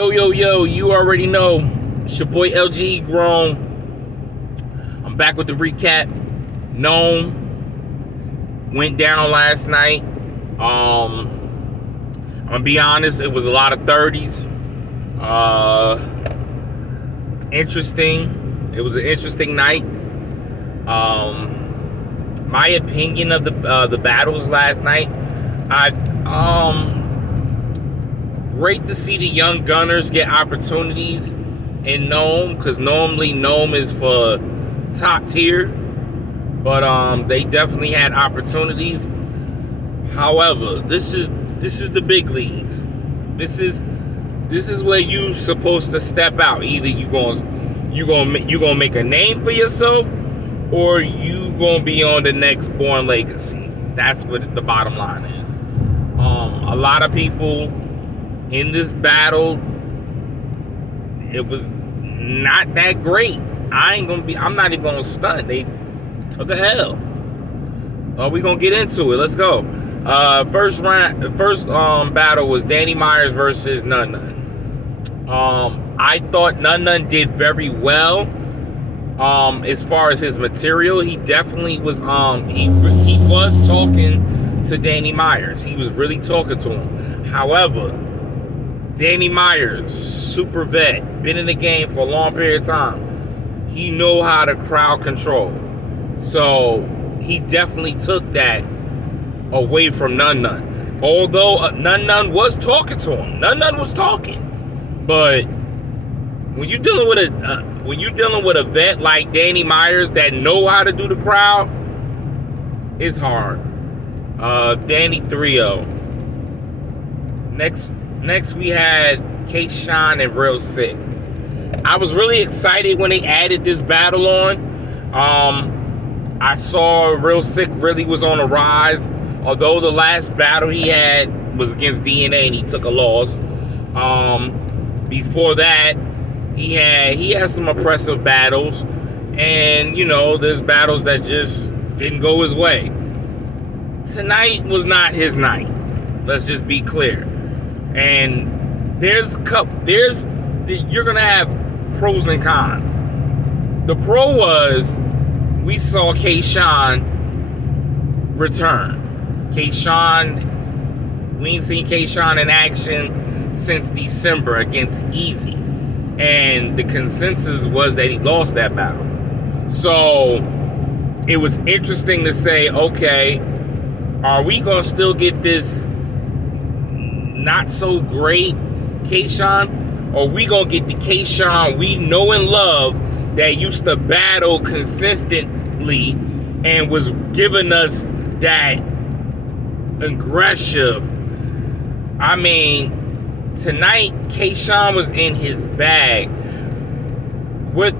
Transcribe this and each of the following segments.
Yo, you already know. It's your boy LG Grown. I'm back with the recap. Nome went down last night. I'm gonna be honest, it was a lot of 30s. Interesting. It was an interesting night. My opinion of the battles last night, great to see the young gunners get opportunities in Nome, because normally Nome is for top tier, but they definitely had opportunities. However, this is the big leagues. This is where you supposed to step out. Either you gonna make a name for yourself, or you gonna be on the next Born Legacy. That's what the bottom line is. A lot of people in this battle, it was not that great. I'm not even gonna stunt. They took a hell. We gonna get into it. Let's go. First battle was Danny Myers versus None. I thought None did very well. As far as his material, he definitely was. He was talking to Danny Myers. He was really talking to him. However, Danny Myers, super vet, been in the game for a long period of time. He know how to crowd control. So he definitely took that away from None. Although None was talking to him. None was talking. But when you're dealing with a vet like Danny Myers that know how to do the crowd, it's hard. Danny 3-0. Next we had K-Shine and Real Sick. I was really excited when they added this battle on. I saw Real Sick really was on a rise. Although the last battle he had was against DNA and he took a loss. Before that, he had some impressive battles. And, there's battles that just didn't go his way. Tonight was not his night. Let's just be clear. And you're gonna have pros and cons. The pro was we saw K-Shine return. We ain't seen K-Shine in action since December against Easy, and the consensus was that he lost that battle. So it was interesting to say, okay, are we gonna still get this not so great K-Shine, or we gonna get the K-Shine we know and love that used to battle consistently and was giving us that aggressive? I mean, tonight K-Shine was in his bag. What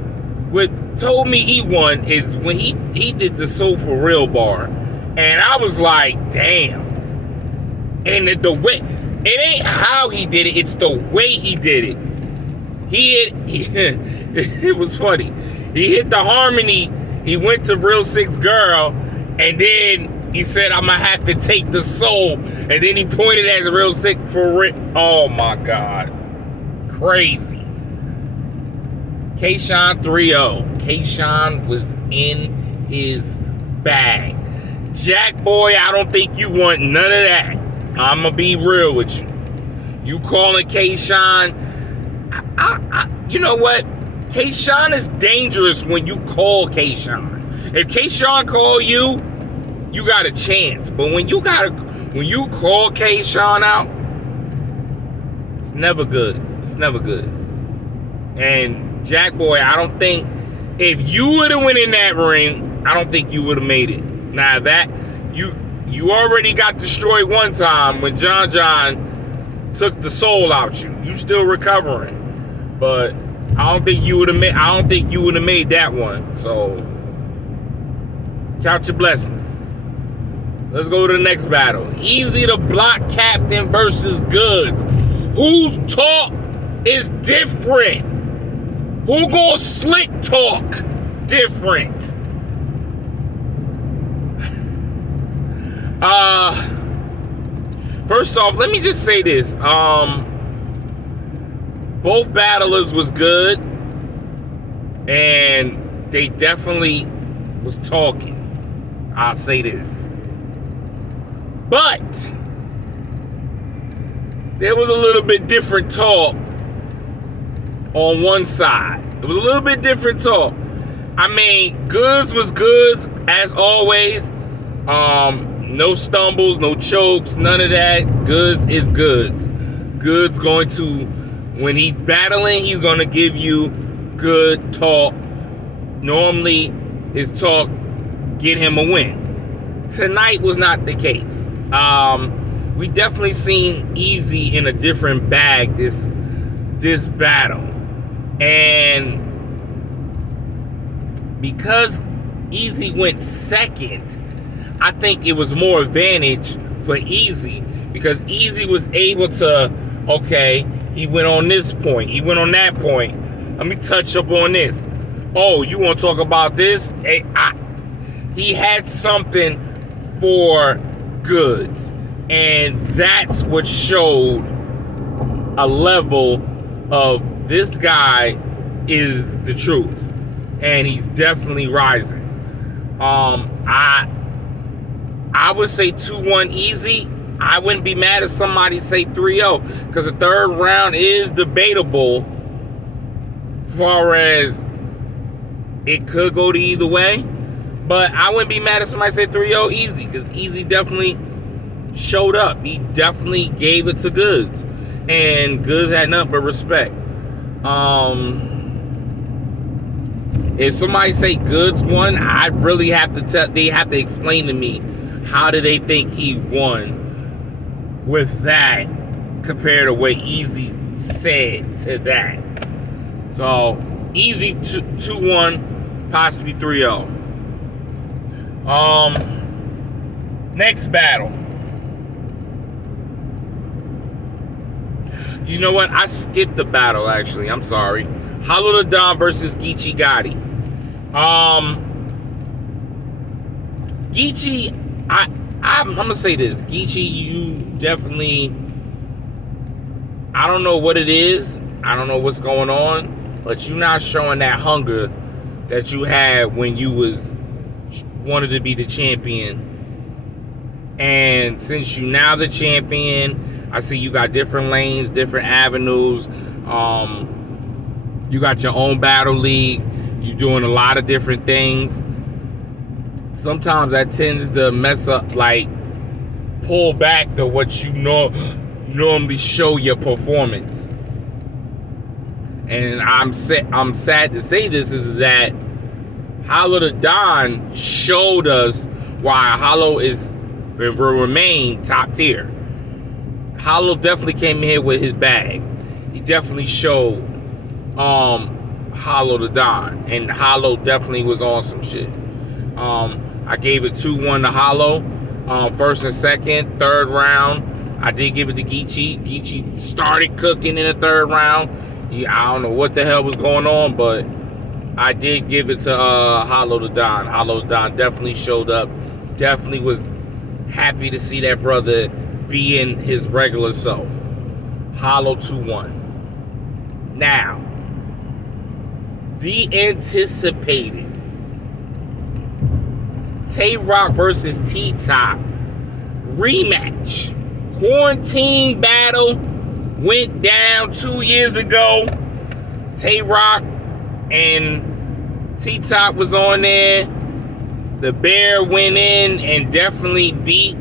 told me he won is when he did the Soul For Real bar, and I was like, damn. And the way, it ain't how he did it, it's the way he did it. It was funny. He hit the harmony, he went to Real Sick's girl, and then he said, I'm gonna have to take the soul. And then he pointed at Real Sick for it. Oh my God. Crazy. K-Shine 3-0. K-Shine was in his bag. Jack Boy, I don't think you want none of that. I'm gonna be real with you. You calling K-Shine, you know what? K-Shine is dangerous when you call K-Shine. If K-Shine call you, you got a chance. But when you call K-Shine out, it's never good. It's never good. And Jack Boy, I don't think, if you would have went in that ring, I don't think you would have made it. Now that you already got destroyed one time when John took the soul out you. You still recovering. But I don't think you would have made that one. So count your blessings. Let's go to the next battle. Easy to Block Captain versus Goods. Who talk is different? Who gonna slick talk different? First off, let me just say this. Both battlers was good, and they definitely was talking. I'll say this. But there was a little bit different talk on one side. It was a little bit different talk. I mean, goods was goods as always. No stumbles, no chokes, none of that. Goods is goods. Goods going to, when he's battling, he's going to give you good talk. Normally, his talk get him a win. Tonight was not the case. We definitely seen Easy in a different bag this battle. And because Easy went second, I think it was more advantage for Easy, because Easy was able to, okay, he went on this point, he went on that point. Let me touch up on this. Oh, you want to talk about this? Hey, he had something for goods, and that's what showed a level of this guy is the truth, and he's definitely rising. I would say 2-1 Easy. I wouldn't be mad if somebody say 3-0, because the third round is debatable, as far as it could go to either way. But I wouldn't be mad if somebody said 3-0 Easy, because Easy definitely showed up. He definitely gave it to Goods, and Goods had nothing but respect. If somebody say Goods won, I really have to they have to explain to me, how do they think he won with that compared to what Easy said to that. So Easy 2-1, possibly 3-0. Next battle. You know what? I skipped the battle, actually. I'm sorry. Hollow the Don versus Geechee Gotti. Geechee, I'm gonna say this. Geechee, you definitely, I don't know what it is. I don't know what's going on, but you're not showing that hunger that you had when you wanted to be the champion. And since you now the champion, I see you got different lanes, different avenues. You got your own battle league. You're doing a lot of different things. Sometimes that tends to mess up, like pull back to what you normally show your performance. And I'm sad to say this, is that Hollow the Don showed us why Hollow will remain top tier. Hollow definitely came in here with his bag. He definitely showed Hollow the Don, and Hollow definitely was on some shit. I gave it 2-1 to Hollow, first and second. Third round, I did give it to Geechee. Geechee started cooking in the third round. I don't know what the hell was going on, but I did give it to Hollow the Don. Hollow the Don definitely showed up. Definitely was happy to see that brother being his regular self. Hollow 2-1. Now, the anticipated Tay-Rock versus T-Top rematch. Quarantine battle went down 2 years ago. Tay-Rock and T-Top was on there. The Bear went in and definitely beat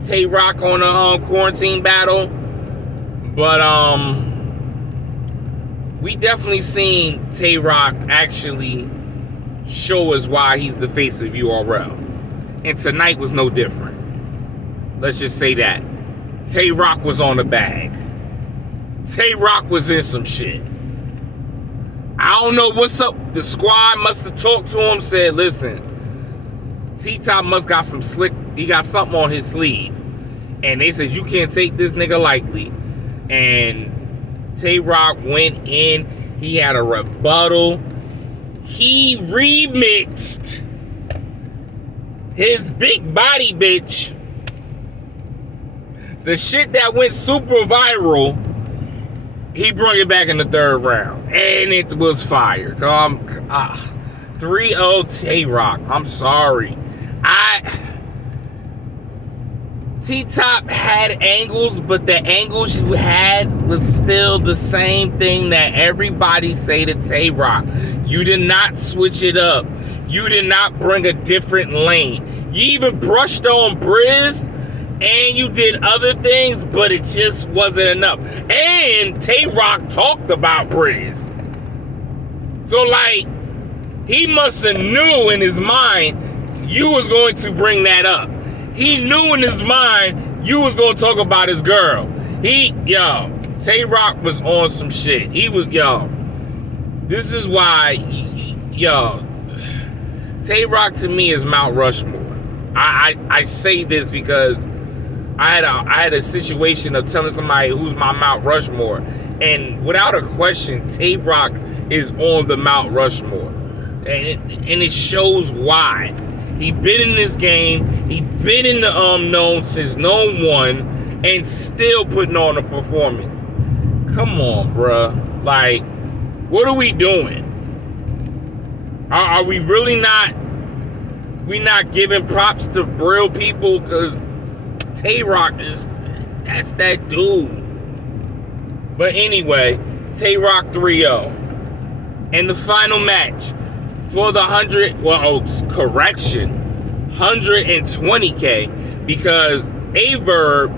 Tay-Rock on a quarantine battle. But we definitely seen Tay-Rock actually show us why he's the face of URL. And tonight was no different. Let's just say that. Tay-Rock was on the bag. Tay-Rock was in some shit. I don't know what's up. The squad must have talked to him, said, listen, T-Top must got some slick, he got something on his sleeve. And they said, you can't take this nigga lightly. And Tay-Rock went in. He had a rebuttal. He remixed his Big Body Bitch, the shit that went super viral, He brought it back in the third round, and it was fire. 3-0 Tay-Rock. I'm sorry. T-Top had angles, but the angles you had was still the same thing that everybody say to Tay-Rock. You did not switch it up. You did not bring a different lane. You even brushed on Briz, and you did other things, but it just wasn't enough. And Tay-Rock talked about Briz. So, like, he must have knew in his mind you was going to bring that up. He knew in his mind you was going to talk about his girl. Tay-Rock was on some shit. He was, this is why, Tay-Rock to me is Mount Rushmore. I say this because I had a situation of telling somebody who's my Mount Rushmore, and without a question, Tay-Rock is on the Mount Rushmore, and it shows why. He been in this game. He been in the Nome since Nome 1, and still putting on a performance. Come on, bruh. Like, what are we doing? Are we really not? We not giving props to real people? Because Tay-Rock that's that dude. But anyway, Tay-Rock 3-0. And the final match for the 120K, because Averb,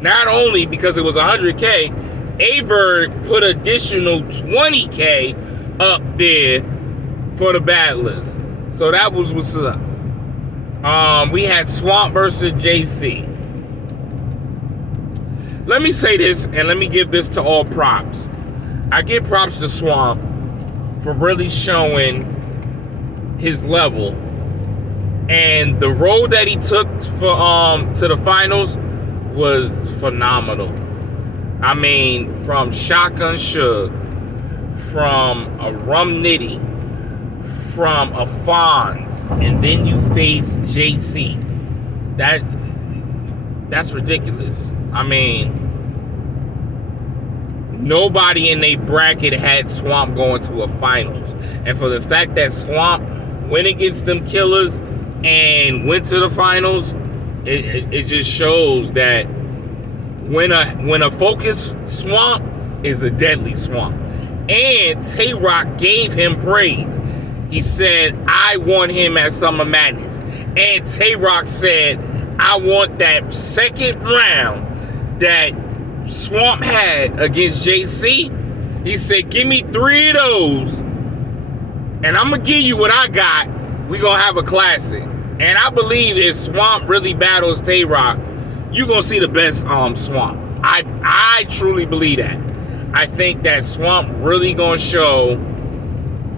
not only because it was 100K, Averb put additional 20K up there for the battlers. So that was what's up. We had Swamp versus JC. Let me say this, and let me give this to all props. I give props to Swamp for really showing his level, and the road that he took for to the finals was phenomenal. I mean, from Shotgun Suge, from a Rum Nitty, from a Fonz, and then you face JC. That's ridiculous. I mean, nobody in their bracket had Swamp going to a finals, and for the fact that Swamp went against them killers and went to the finals, it just shows that when a focused Swamp is a deadly Swamp. And Tay-Rock gave him praise. He said, I want him at Summer Madness. And Tay-Rock said, I want that second round that Swamp had against JC. He said, give me 3 of those, and I'm going to give you what I got. We're going to have a classic. And I believe if Swamp really battles Tay-Rock, you're going to see the best Swamp. I truly believe that. I think that Swamp really going to show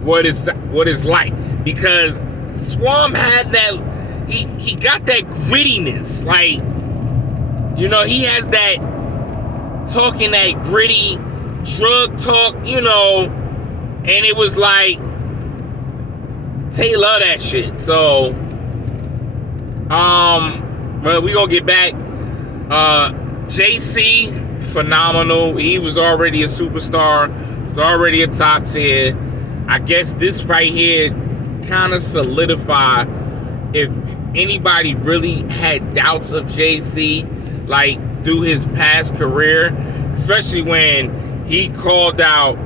what it's like, because Swamp had that, he got that grittiness. Like, he has that talking, that gritty drug talk, and it was like, Tay love that shit. So, but we gonna get back. JC, phenomenal. He was already a superstar. Was already a top tier. I guess this right here kind of solidify if anybody really had doubts of JC, like through his past career, especially when he called out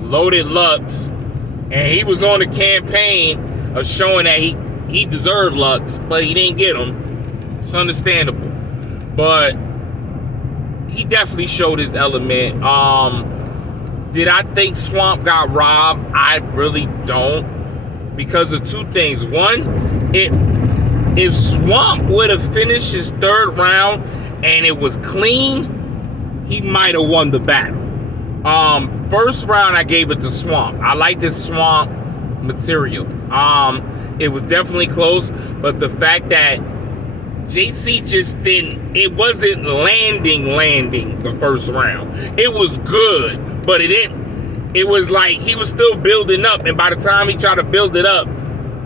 Loaded Lux, and he was on the campaign of showing that he deserved Lux, but he didn't get him. It's understandable. But he definitely showed his element. Did I think Swamp got robbed? I really don't. Because of 2 things. One, if Swamp would have finished his 3rd round and it was clean, he might have won the battle. First round, I gave it to Swamp. I like this Swamp material. It was definitely close, but the fact that JC just it wasn't landing the first round. It was good, but it didn't. It was like he was still building up, and by the time he tried to build it up,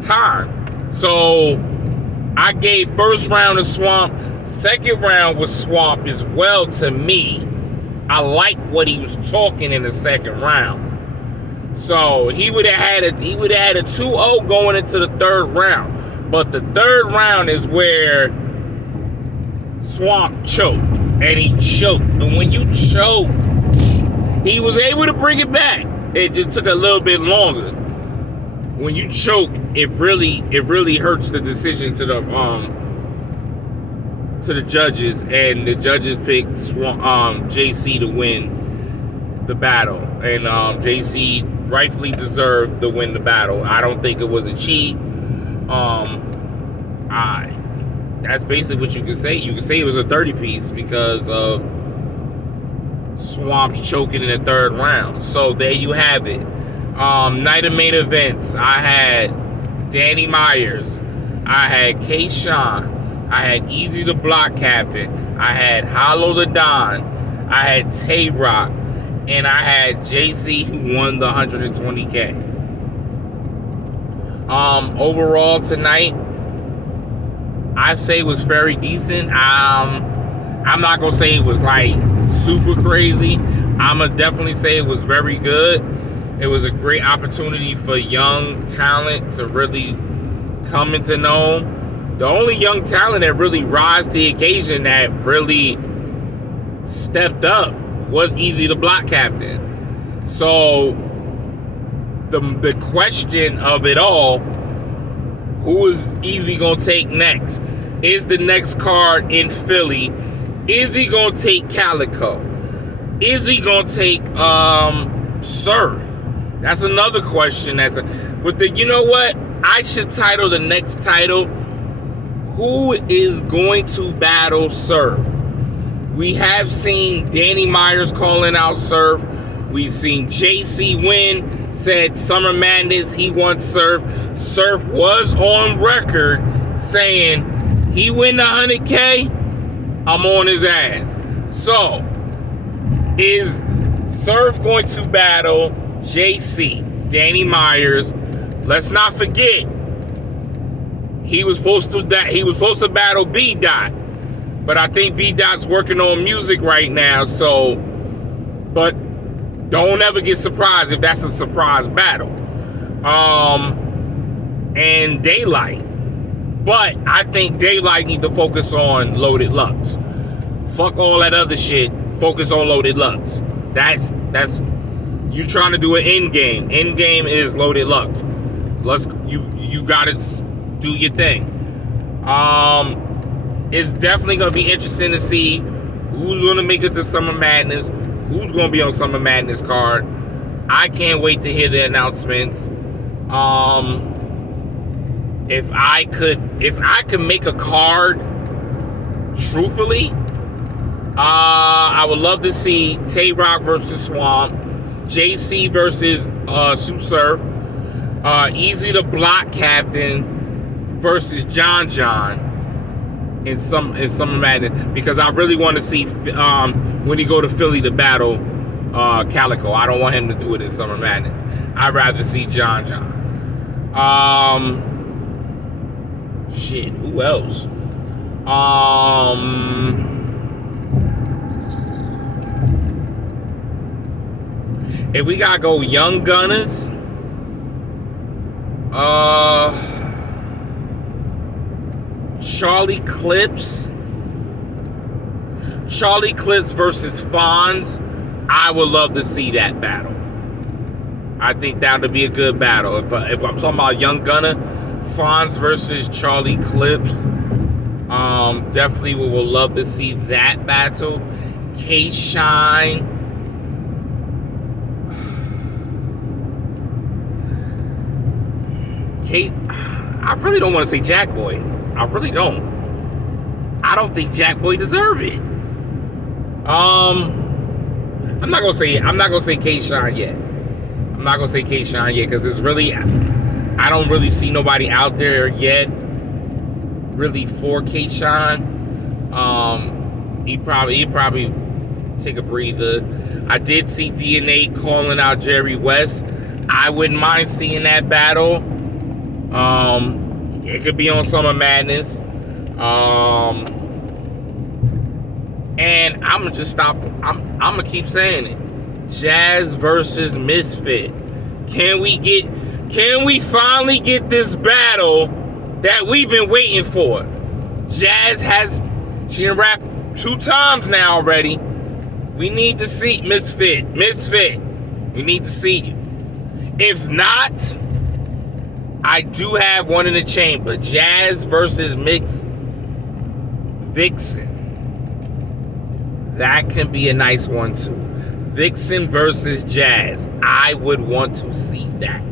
time. So I gave first round to Swamp. Second round was Swamp as well to me. I like what he was talking in the second round. So he would have had a 2-0 going into the third round. But the third round is where Swamp choked. And he choked. And when you choke, he was able to bring it back. It just took a little bit longer. When you choke, it really hurts the decision to the judges, and the judges picked JC to win the battle, and JC rightfully deserved to win the battle. I don't think it was a cheat. That's basically what you can say. You can say it was a 30 piece because of Swamp's choking in the third round. So there you have it. Night of main events. I had Danny Myers. I had K-Shine. I had Easy the Block Captain. I had Hollow the Don. I had Tay-Rock. And I had JC, who won the 120K. Overall tonight, I'd say it was very decent. I'm not gonna say it was like super crazy. I'm gonna definitely say it was very good. It was a great opportunity for young talent to really come into Nome. The only young talent that really rise to the occasion that really stepped up was Easy the Block Captain. So the question of it all, who is Easy gonna take next? Is the next card in Philly? Is he gonna take Calico? Is he gonna take Surf? That's another question. You know what? I should title the next title, Who is going to battle Surf? We have seen Danny Myers calling out Surf. We've seen JC win, said Summer Madness, he wants Surf. Surf was on record saying he win the 100K, I'm on his ass. So, is Surf going to battle JC, Danny Myers? Let's not forget, he was supposed to battle B Dot, but I think B Dot's working on music right now. So, but don't ever get surprised if that's a surprise battle. And Daylight, but I think Daylight need to focus on Loaded Lux. Fuck all that other shit. Focus on Loaded Lux. That's you trying to do an end game. End game is Loaded Lux. You gotta do your thing. It's definitely gonna be interesting to see who's gonna make it to Summer Madness, who's gonna be on Summer Madness card. I can't wait to hear the announcements. If I could make a card, truthfully, I would love to see Tay-Rock versus Swamp, JC versus Sue Surf, Easy the Block Captain versus John in Summer Madness, because I really want to see when he go to Philly to battle Calico. I don't want him to do it in Summer Madness. I'd rather see John. Shit, who else? If we gotta go young gunners, Charlie Clips versus Fonz. I would love to see that battle. I think that would be a good battle. If I'm talking about young gunner, Fonz versus Charlie Clips, definitely we will love to see that battle. K-Shine, I really don't want to say Jack Boy. I really don't. I don't think Jack Boy deserve it. I'm not gonna say K-Shine yet. I'm not gonna say K-Shine yet because it's really, I don't really see nobody out there yet really for K-Shine. He probably take a breather. I did see DNA calling out Jerry West. I wouldn't mind seeing that battle. It could be on Summer Madness. And I'm gonna just stop. I'm gonna keep saying it. Jazz versus Misfit. Can we finally get this battle that we've been waiting for? She done rap 2 times now already. We need to see Misfit. We need to see you. If not, I do have one in the chamber. Jazz versus Vixen. That can be a nice one too. Vixen versus Jazz. I would want to see that.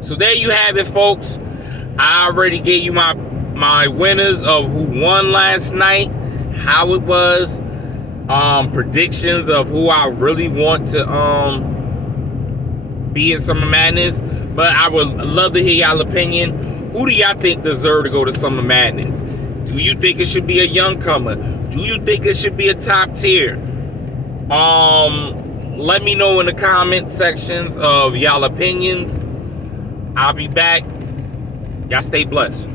So there you have it, folks. I already gave you my winners of who won last night, how it was, predictions of who I really want to be in Summer Madness. But I would love to hear y'all opinion. Who do y'all think deserve to go to Summer Madness? Do you think it should be a young comer? Do you think it should be a top tier? Let me know in the comment sections of y'all opinions. I'll be back. Y'all stay blessed.